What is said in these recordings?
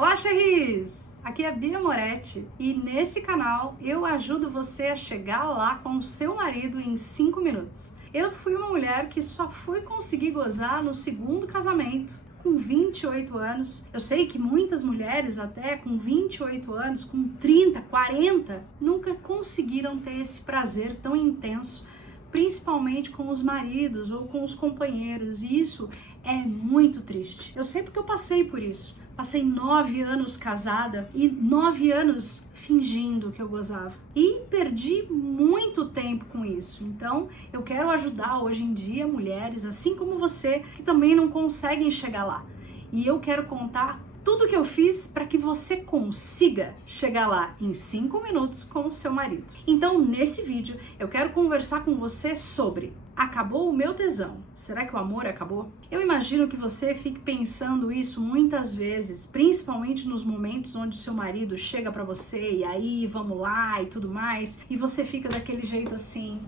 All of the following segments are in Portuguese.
Olá, Xerris! Aqui é a Bia Moretti e nesse canal eu ajudo você a chegar lá com o seu marido em 5 minutos. Eu fui uma mulher que só foi conseguir gozar no segundo casamento, com 28 anos. Eu sei que muitas mulheres até com 28 anos, com 30, 40, nunca conseguiram ter esse prazer tão intenso, principalmente com os maridos ou com os companheiros, e isso é muito triste. Eu sei porque eu passei por isso. Passei 9 anos casada e 9 anos fingindo que eu gozava. E perdi muito tempo com isso. Então, eu quero ajudar hoje em dia mulheres, assim como você, que também não conseguem chegar lá. E eu quero contar tudo que eu fiz para que você consiga chegar lá em 5 minutos com o seu marido. Então, nesse vídeo, eu quero conversar com você sobre: acabou o meu tesão? Será que o amor acabou? Eu imagino que você fique pensando isso muitas vezes, principalmente nos momentos onde seu marido chega pra você e aí vamos lá e tudo mais, e você fica daquele jeito assim: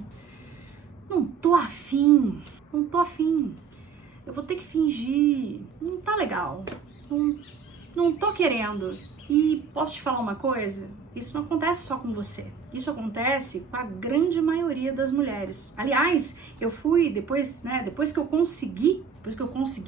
não tô afim, eu vou ter que fingir, não tá legal, não tô querendo. E posso te falar uma coisa? Isso não acontece só com você. Isso acontece com a grande maioria das mulheres. Aliás, eu fui, depois que eu consegui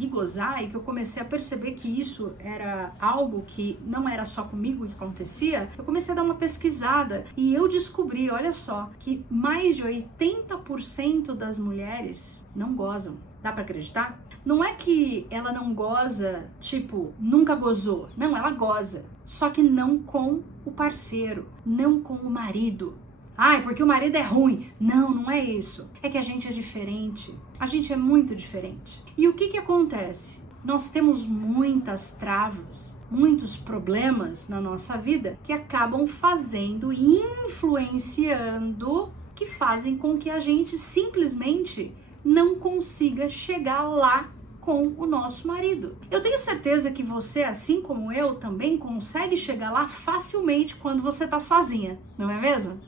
gozar e que eu comecei a perceber que isso era algo que não era só comigo que acontecia, eu comecei a dar uma pesquisada e eu descobri, olha só, que mais de 80% das mulheres não gozam. Dá pra acreditar? Não é que ela não goza, tipo, nunca gozou. Não, ela goza. Só que não com o parceiro, não com o marido. Ai, porque o marido é ruim. Não, não é isso. É que a gente é diferente. A gente é muito diferente. E o que acontece? Nós temos muitas travas, muitos problemas na nossa vida que acabam fazendo e influenciando, que fazem com que a gente simplesmente não consiga chegar lá com o nosso marido. Eu tenho certeza que você, assim como eu, também consegue chegar lá facilmente quando você tá sozinha, não é mesmo?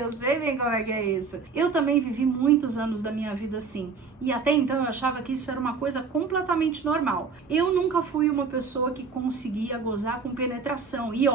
Eu sei bem como é que é isso. Eu também vivi muitos anos da minha vida assim, e até então eu achava que isso era uma coisa completamente normal. Eu nunca fui uma pessoa que conseguia gozar com penetração, e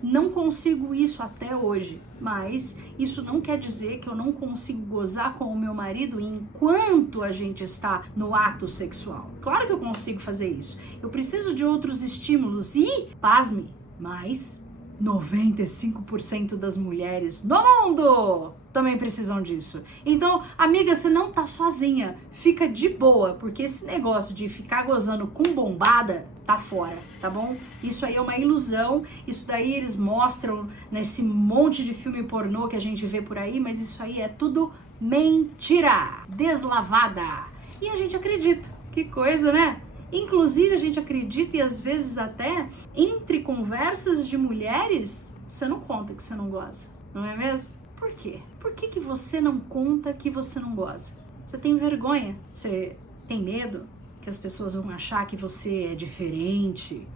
não consigo isso até hoje. Mas isso não quer dizer que eu não consigo gozar com o meu marido enquanto a gente está no ato sexual. Claro que eu consigo fazer isso. Eu preciso de outros estímulos e, pasme, mas 95% das mulheres no mundo também precisam disso. Então, amiga, você não tá sozinha. Fica de boa, porque esse negócio de ficar gozando com bombada tá fora, tá bom? Isso aí é uma ilusão. Isso daí eles mostram nesse monte de filme pornô que a gente vê por aí, mas isso aí é tudo mentira, deslavada. E a gente acredita. Que coisa, né? Inclusive, a gente acredita, e às vezes até entre conversas de mulheres, você não conta que você não goza, não é mesmo? Por quê? Por que você não conta que você não goza? Você tem vergonha? Você tem medo que as pessoas vão achar que você é diferente,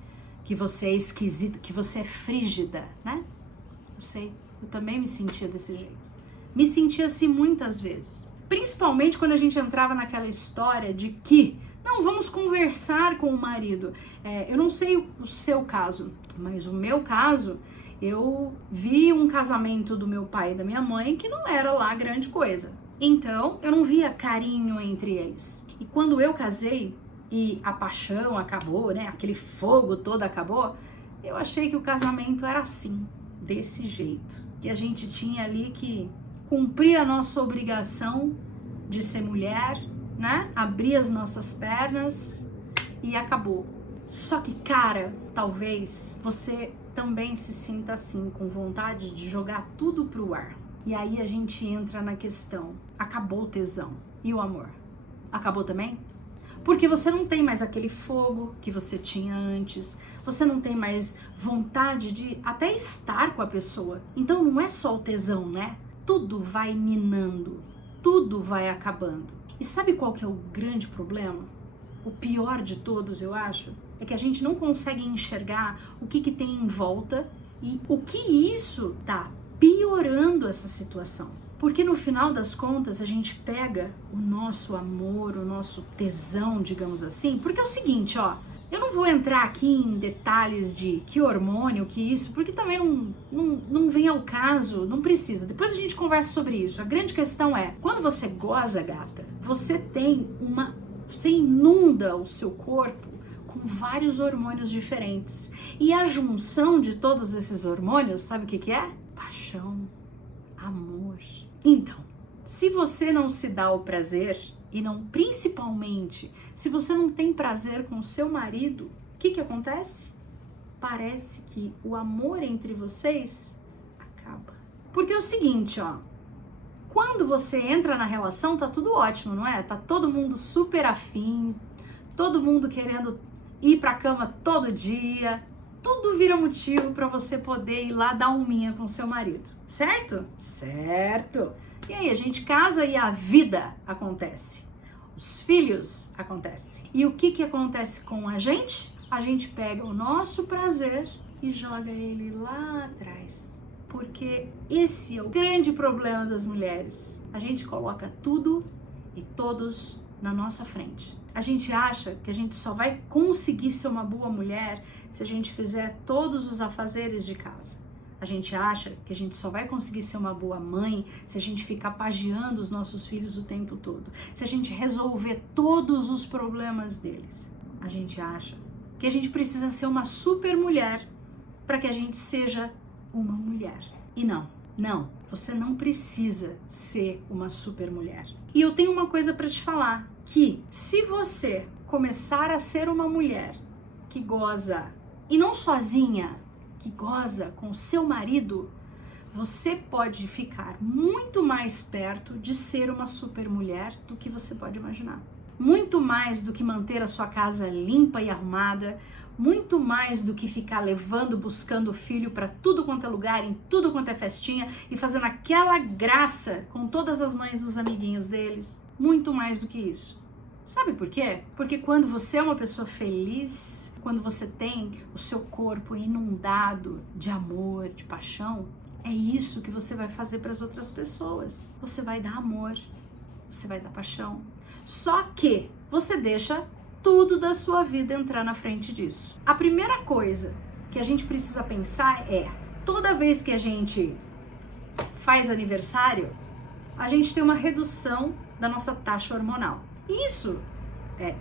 que você é esquisita, que você é frígida, né? Eu sei, eu também me sentia desse jeito. Me sentia assim muitas vezes. Principalmente quando a gente entrava naquela história de que não, vamos conversar com o marido. Eu não sei o seu caso, mas o meu caso, eu vi um casamento do meu pai e da minha mãe que não era lá grande coisa. Então, eu não via carinho entre eles. E quando eu casei e a paixão acabou, né? Aquele fogo todo acabou, eu achei que o casamento era assim, desse jeito. Que a gente tinha ali que cumprir a nossa obrigação de ser mulher, né? Abrir as nossas pernas e acabou. Só que, cara, talvez você também se sinta assim, com vontade de jogar tudo pro ar. E aí a gente entra na questão: acabou o tesão. E o amor? Acabou também? Porque você não tem mais aquele fogo que você tinha antes, você não tem mais vontade de até estar com a pessoa. Então não é só o tesão, né? Tudo vai minando, tudo vai acabando. E sabe qual que é o grande problema? O pior de todos, eu acho, é que a gente não consegue enxergar o que tem em volta e o que isso tá piorando essa situação. Porque no final das contas a gente pega o nosso amor, o nosso tesão, digamos assim, porque é o seguinte, Eu não vou entrar aqui em detalhes de que hormônio, que isso, porque também não vem ao caso, não precisa. Depois a gente conversa sobre isso. A grande questão é, quando você goza, gata, você inunda o seu corpo com vários hormônios diferentes. E a junção de todos esses hormônios, sabe o que é? Paixão, amor. Então, se você não se dá o prazer, e não, principalmente, se você não tem prazer com o seu marido, o que acontece? Parece que o amor entre vocês acaba. Porque é o seguinte, ó, quando você entra na relação, tá tudo ótimo, não é? Tá todo mundo super afim, todo mundo querendo ir pra cama todo dia, tudo vira motivo pra você poder ir lá dar uminha com seu marido, certo? Certo! E aí a gente casa e a vida acontece. Os filhos acontecem. E o que acontece com a gente? A gente pega o nosso prazer e joga ele lá atrás. Porque esse é o grande problema das mulheres. A gente coloca tudo e todos na nossa frente. A gente acha que a gente só vai conseguir ser uma boa mulher se a gente fizer todos os afazeres de casa. A gente acha que a gente só vai conseguir ser uma boa mãe se a gente ficar pagiando os nossos filhos o tempo todo. Se a gente resolver todos os problemas deles. A gente acha que a gente precisa ser uma super mulher para que a gente seja uma mulher. E não, você não precisa ser uma super mulher. E eu tenho uma coisa para te falar, que se você começar a ser uma mulher que goza, e não sozinha, que goza com o seu marido, você pode ficar muito mais perto de ser uma super mulher do que você pode imaginar. Muito mais do que manter a sua casa limpa e arrumada, muito mais do que ficar levando, buscando o filho para tudo quanto é lugar, em tudo quanto é festinha e fazendo aquela graça com todas as mães dos amiguinhos deles. Muito mais do que isso. Sabe por quê? Porque quando você é uma pessoa feliz, quando você tem o seu corpo inundado de amor, de paixão, é isso que você vai fazer para as outras pessoas. Você vai dar amor, você vai dar paixão. Só que você deixa tudo da sua vida entrar na frente disso. A primeira coisa que a gente precisa pensar é, toda vez que a gente faz aniversário, a gente tem uma redução da nossa taxa hormonal. Isso,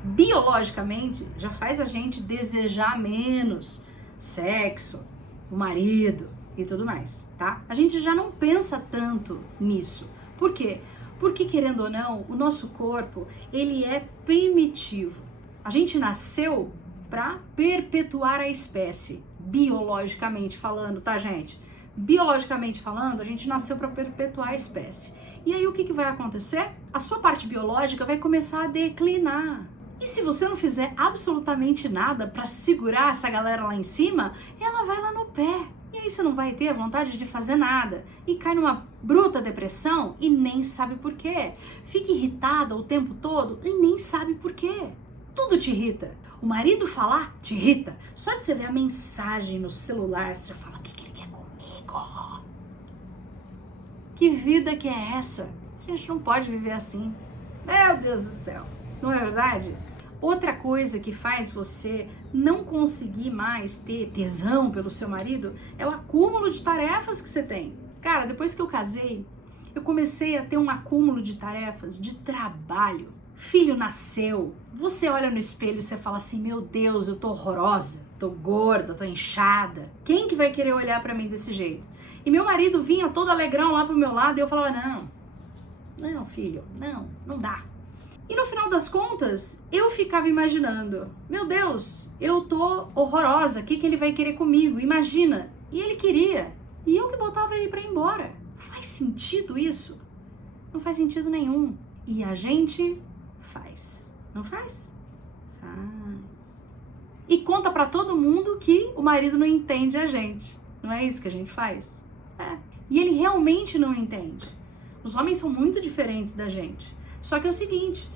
biologicamente, já faz a gente desejar menos sexo, o marido e tudo mais, tá? A gente já não pensa tanto nisso. Por quê? Porque, querendo ou não, o nosso corpo, ele é primitivo. A gente nasceu para perpetuar a espécie, biologicamente falando, tá, gente? Biologicamente falando, a gente nasceu para perpetuar a espécie. E aí o que vai acontecer? A sua parte biológica vai começar a declinar. E se você não fizer absolutamente nada para segurar essa galera lá em cima, ela vai lá no pé. E aí você não vai ter a vontade de fazer nada. E cai numa bruta depressão e nem sabe por quê. Fica irritada o tempo todo e nem sabe por quê. Tudo te irrita. O marido falar te irrita. Só de você ver a mensagem no celular, você fala, o que ele quer comigo? Que vida que é essa? A gente não pode viver assim. Meu Deus do céu. Não é verdade? Outra coisa que faz você não conseguir mais ter tesão pelo seu marido é o acúmulo de tarefas que você tem. Cara, depois que eu casei, eu comecei a ter um acúmulo de tarefas, de trabalho. Filho nasceu, você olha no espelho e você fala assim, meu Deus, eu tô horrorosa, tô gorda, tô inchada. Quem que vai querer olhar pra mim desse jeito? E meu marido vinha todo alegrão lá pro meu lado e eu falava, não, filho, não dá. E no final das contas, eu ficava imaginando, meu Deus, eu tô horrorosa, o que ele vai querer comigo? Imagina. E ele queria. E eu que botava ele pra ir embora. Faz sentido isso? Não faz sentido nenhum. E a gente faz. Não faz? Faz. E conta pra todo mundo que o marido não entende a gente. Não é isso que a gente faz? É. E ele realmente não entende. Os homens são muito diferentes da gente. Só que é o seguinte,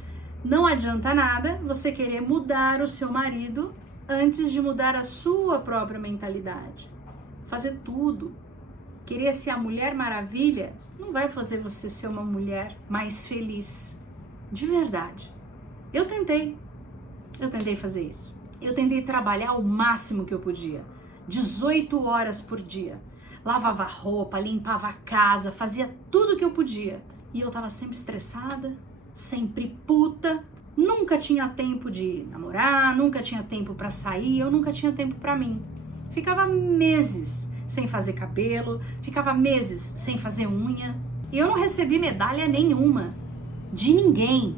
não adianta nada você querer mudar o seu marido antes de mudar a sua própria mentalidade. Fazer tudo. Querer ser a Mulher Maravilha não vai fazer você ser uma mulher mais feliz. De verdade. Eu tentei fazer isso. Eu tentei trabalhar o máximo que eu podia, 18 horas por dia. Lavava roupa, limpava a casa, fazia tudo que eu podia. E eu tava sempre estressada, sempre puta, nunca tinha tempo de namorar, nunca tinha tempo pra sair, eu nunca tinha tempo pra mim. Ficava meses sem fazer cabelo, ficava meses sem fazer unha. E eu não recebi medalha nenhuma de ninguém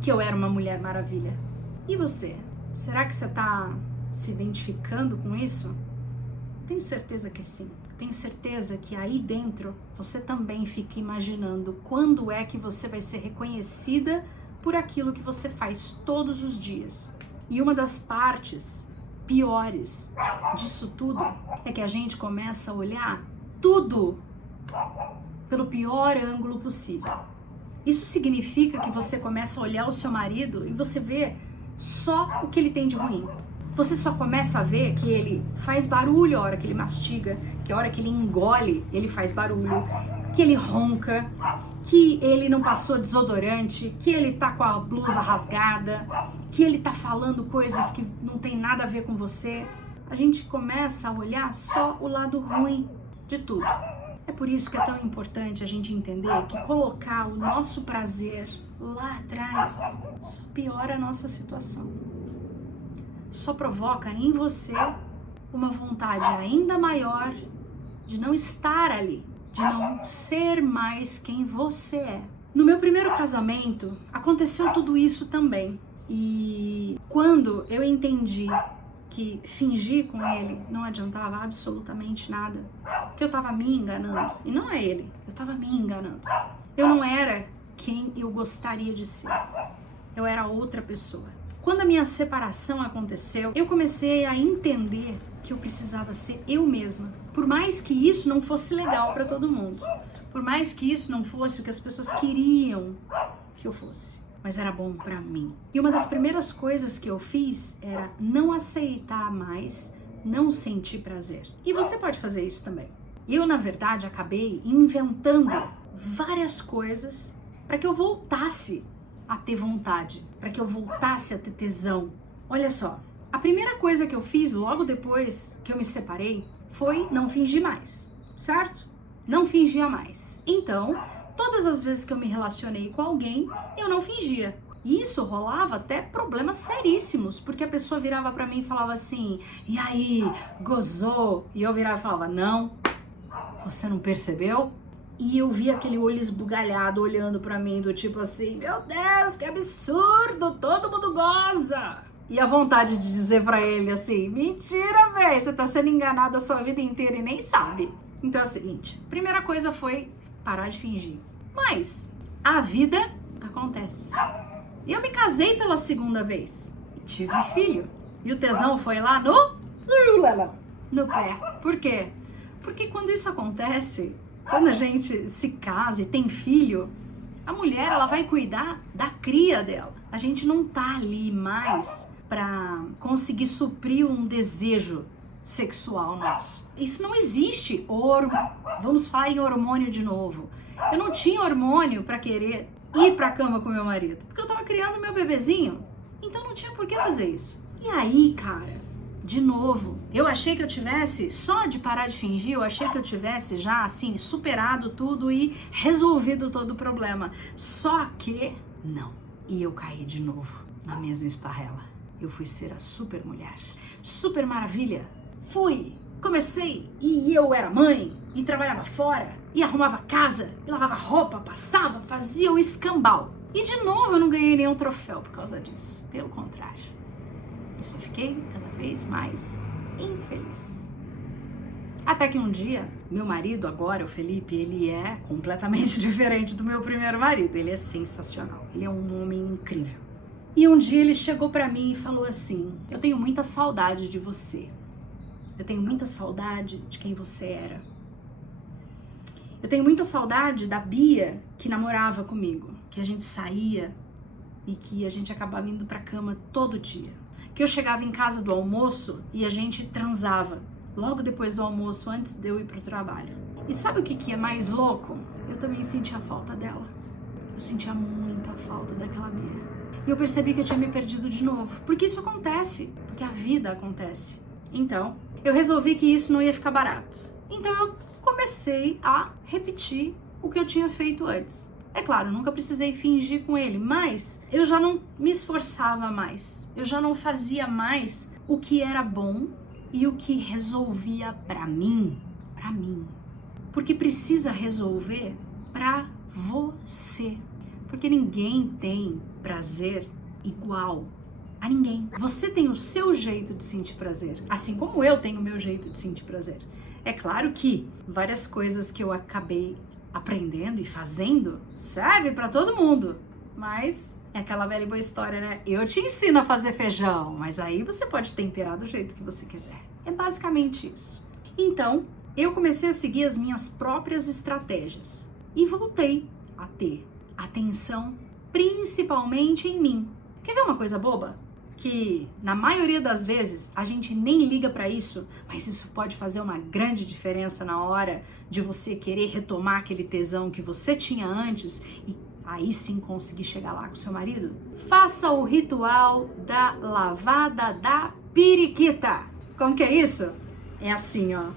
que eu era uma Mulher Maravilha. E você? Será que você tá se identificando com isso? Tenho certeza que sim. Tenho certeza que aí dentro você também fica imaginando quando é que você vai ser reconhecida por aquilo que você faz todos os dias. E uma das partes piores disso tudo é que a gente começa a olhar tudo pelo pior ângulo possível. Isso significa que você começa a olhar o seu marido e você vê só o que ele tem de ruim. Você só começa a ver que ele faz barulho a hora que ele mastiga, que a hora que ele engole, ele faz barulho, que ele ronca, que ele não passou desodorante, que ele tá com a blusa rasgada, que ele tá falando coisas que não tem nada a ver com você. A gente começa a olhar só o lado ruim de tudo. É por isso que é tão importante a gente entender que colocar o nosso prazer lá atrás só piora a nossa situação. Só provoca em você uma vontade ainda maior de não estar ali, de não ser mais quem você é. No meu primeiro casamento, aconteceu tudo isso também. E quando eu entendi que fingir com ele não adiantava absolutamente nada, que eu tava me enganando, e não é ele, eu tava me enganando. Eu não era quem eu gostaria de ser, eu era outra pessoa. Quando a minha separação aconteceu, eu comecei a entender que eu precisava ser eu mesma. Por mais que isso não fosse legal para todo mundo, por mais que isso não fosse o que as pessoas queriam que eu fosse, mas era bom para mim. E uma das primeiras coisas que eu fiz era não aceitar mais, não sentir prazer. E você pode fazer isso também. Eu, na verdade, acabei inventando várias coisas para que eu voltasse a ter vontade, para que eu voltasse a ter tesão. Olha só, a primeira coisa que eu fiz logo depois que eu me separei foi não fingir mais, certo? Não fingia mais. Então, todas as vezes que eu me relacionei com alguém, eu não fingia. E isso rolava até problemas seríssimos, porque a pessoa virava pra mim e falava assim, e aí, gozou? E eu virava e falava, não, você não percebeu? E eu via aquele olho esbugalhado olhando pra mim, do tipo assim, meu Deus, que absurdo, todo mundo goza. E a vontade de dizer pra ele assim, mentira, velho, você tá sendo enganado a sua vida inteira e nem sabe. Então é o seguinte, primeira coisa foi parar de fingir. Mas a vida acontece. E eu me casei pela segunda vez, tive filho. E o tesão foi lá no pé. Por quê? Porque quando isso acontece, quando a gente se casa e tem filho, a mulher ela vai cuidar da cria dela. A gente não tá ali mais pra conseguir suprir um desejo sexual nosso. Isso não existe. Vamos falar em hormônio de novo. Eu não tinha hormônio pra querer ir pra cama com meu marido, porque eu tava criando meu bebezinho. Então não tinha por que fazer isso. E aí, cara, de novo, eu achei que eu tivesse, só de parar de fingir, eu achei que eu tivesse já, assim, superado tudo e resolvido todo o problema. Só que não. E eu caí de novo na mesma esparrela. Eu fui ser a super mulher. Super maravilha. Comecei e eu era mãe e trabalhava fora e arrumava casa, e lavava roupa, passava, fazia o escambau. E de novo eu não ganhei nenhum troféu por causa disso. Pelo contrário. Eu só fiquei cada vez mais infeliz. Até que um dia, meu marido agora, o Felipe, ele é completamente diferente do meu primeiro marido. Ele é sensacional. Ele é um homem incrível. E um dia ele chegou pra mim e falou assim, eu tenho muita saudade de você. Eu tenho muita saudade de quem você era. Eu tenho muita saudade da Bia que namorava comigo, que a gente saía e que a gente acabava indo pra cama todo dia. Que eu chegava em casa do almoço e a gente transava logo depois do almoço, antes de eu ir pro trabalho. E sabe o que é mais louco? Eu também sentia falta dela. Eu sentia muita falta daquela Bia. E eu percebi que eu tinha me perdido de novo. Porque isso acontece, porque a vida acontece. Então, eu resolvi que isso não ia ficar barato. Então eu comecei a repetir o que eu tinha feito antes. É claro, eu nunca precisei fingir com ele, mas eu já não me esforçava mais. Eu já não fazia mais o que era bom e o que resolvia pra mim. Porque precisa resolver pra você. Porque ninguém tem prazer igual a ninguém. Você tem o seu jeito de sentir prazer, assim como eu tenho o meu jeito de sentir prazer. É claro que várias coisas que eu acabei aprendendo e fazendo serve pra todo mundo, mas é aquela velha e boa história, né? Eu te ensino a fazer feijão, mas aí você pode temperar do jeito que você quiser. É basicamente isso. Então, eu comecei a seguir as minhas próprias estratégias e voltei a ter atenção principalmente em mim. Quer ver uma coisa boba? Que na maioria das vezes a gente nem liga pra isso, mas isso pode fazer uma grande diferença na hora de você querer retomar aquele tesão que você tinha antes e aí sim conseguir chegar lá com seu marido. Faça o ritual da lavada da periquita. Como que é isso? É assim, ó.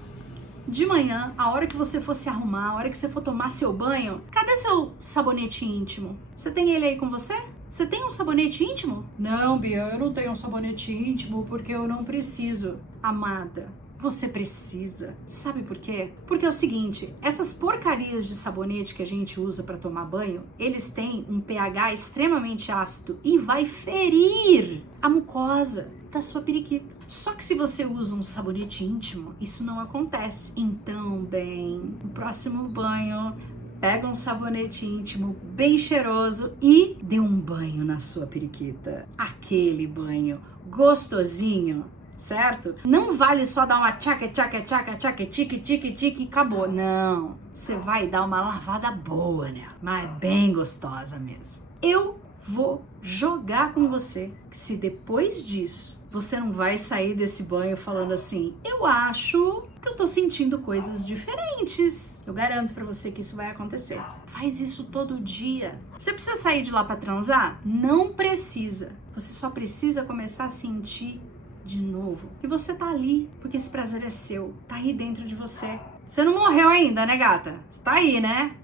De manhã, a hora que você for se arrumar, a hora que você for tomar seu banho, cadê seu sabonete íntimo? Você tem ele aí com você? Você tem um sabonete íntimo? Não, Bia, eu não tenho um sabonete íntimo porque eu não preciso. Amada, você precisa. Sabe por quê? Porque é o seguinte, essas porcarias de sabonete que a gente usa para tomar banho, eles têm um pH extremamente ácido e vai ferir a mucosa da sua periquita. Só que se você usa um sabonete íntimo, isso não acontece. Então, bem, no próximo banho, pega um sabonete íntimo bem cheiroso e dê um banho na sua periquita. Aquele banho gostosinho, certo? Não vale só dar uma tchaca, tique, acabou. Não, você vai dar uma lavada boa, né? Mas bem gostosa mesmo. Eu vou jogar com você que se depois disso você não vai sair desse banho falando assim, eu acho que eu tô sentindo coisas diferentes. Eu garanto pra você que isso vai acontecer. Faz isso todo dia. Você precisa sair de lá pra transar? Não precisa. Você só precisa começar a sentir de novo. E você tá ali, porque esse prazer é seu. Tá aí dentro de você. Você não morreu ainda, né, gata? Você tá aí, né?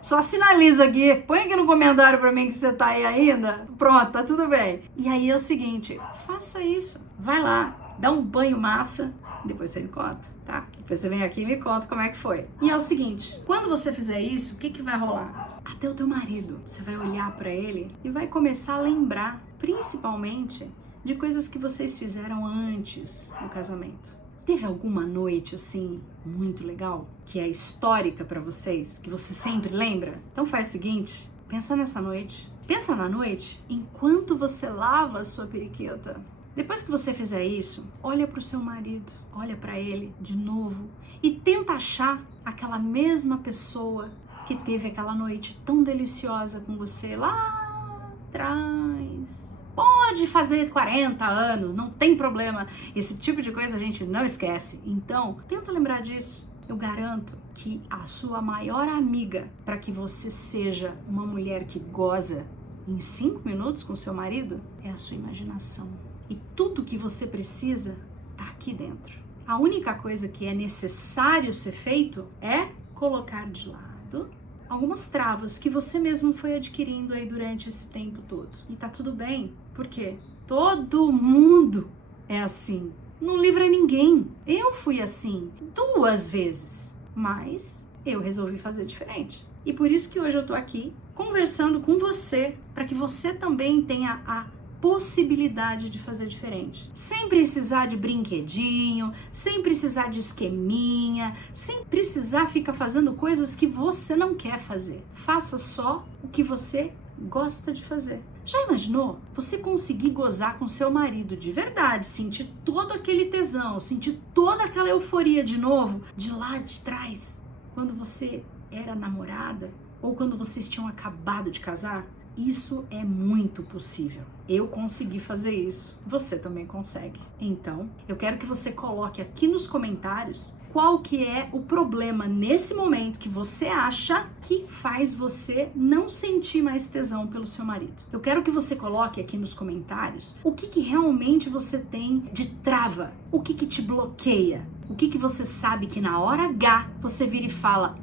Só sinaliza aqui, põe aqui no comentário pra mim que você tá aí ainda. Pronto, tá tudo bem. E aí é o seguinte, faça isso. Vai lá, dá um banho massa, depois você me conta, tá? Depois você vem aqui e me conta como é que foi. E é o seguinte, quando você fizer isso, o que que vai rolar? Até o teu marido, você vai olhar pra ele e vai começar a lembrar, principalmente, de coisas que vocês fizeram antes do casamento. Teve alguma noite, assim, muito legal, que é histórica pra vocês, que você sempre lembra? Então faz o seguinte, pensa nessa noite. Pensa na noite enquanto você lava a sua periquita. Depois que você fizer isso, olha pro seu marido, olha pra ele de novo e tenta achar aquela mesma pessoa que teve aquela noite tão deliciosa com você lá atrás. Pode fazer 40 anos, não tem problema. Esse tipo de coisa a gente não esquece. Então, tenta lembrar disso. Eu garanto que a sua maior amiga para que você seja uma mulher que goza em 5 minutos com seu marido é a sua imaginação. E tudo que você precisa tá aqui dentro. A única coisa que é necessário ser feito é colocar de lado algumas travas que você mesmo foi adquirindo aí durante esse tempo todo. E tá tudo bem, porque todo mundo é assim. Não livra ninguém. Eu fui assim 2 vezes, mas eu resolvi fazer diferente. E por isso que hoje eu tô aqui conversando com você, para que você também tenha a possibilidade de fazer diferente. Sem precisar de brinquedinho, sem precisar de esqueminha, sem precisar ficar fazendo coisas que você não quer fazer. Faça só o que você gosta de fazer. Já imaginou você conseguir gozar com seu marido de verdade, sentir todo aquele tesão, sentir toda aquela euforia de novo, de lá de trás, quando você era namorada ou quando vocês tinham acabado de casar? Isso é muito possível. Eu consegui fazer isso, você também consegue. Então, eu quero que você coloque aqui nos comentários qual que é o problema nesse momento que você acha que faz você não sentir mais tesão pelo seu marido. Eu quero que você coloque aqui nos comentários o que realmente você tem de trava, o que te bloqueia, o que você sabe que na hora H você vira e fala,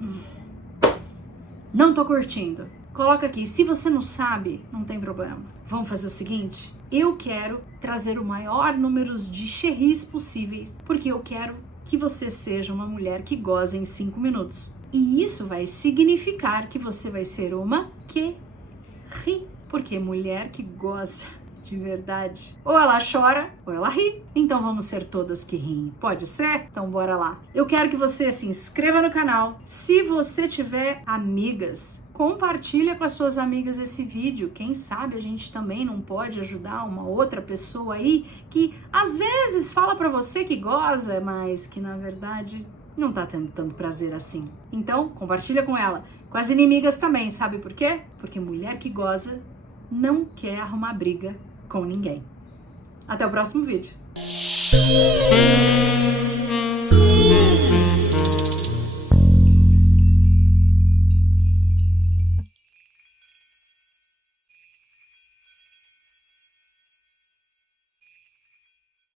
não tô curtindo. Coloca aqui, se você não sabe, não tem problema. Vamos fazer o seguinte? Eu quero trazer o maior número de cherries possíveis, porque eu quero que você seja uma mulher que goza em 5 minutos. E isso vai significar que você vai ser uma que ri, porque mulher que goza de verdade, ou ela chora ou ela ri. Então vamos ser todas que riem. Pode ser? Então bora lá. Eu quero que você se inscreva no canal. Se você tiver amigas, compartilha com as suas amigas esse vídeo. Quem sabe a gente também não pode ajudar uma outra pessoa aí que às vezes fala pra você que goza, mas que na verdade não tá tendo tanto prazer assim. Então, compartilha com ela. Com as inimigas também, sabe por quê? Porque mulher que goza não quer arrumar briga com ninguém. Até o próximo vídeo.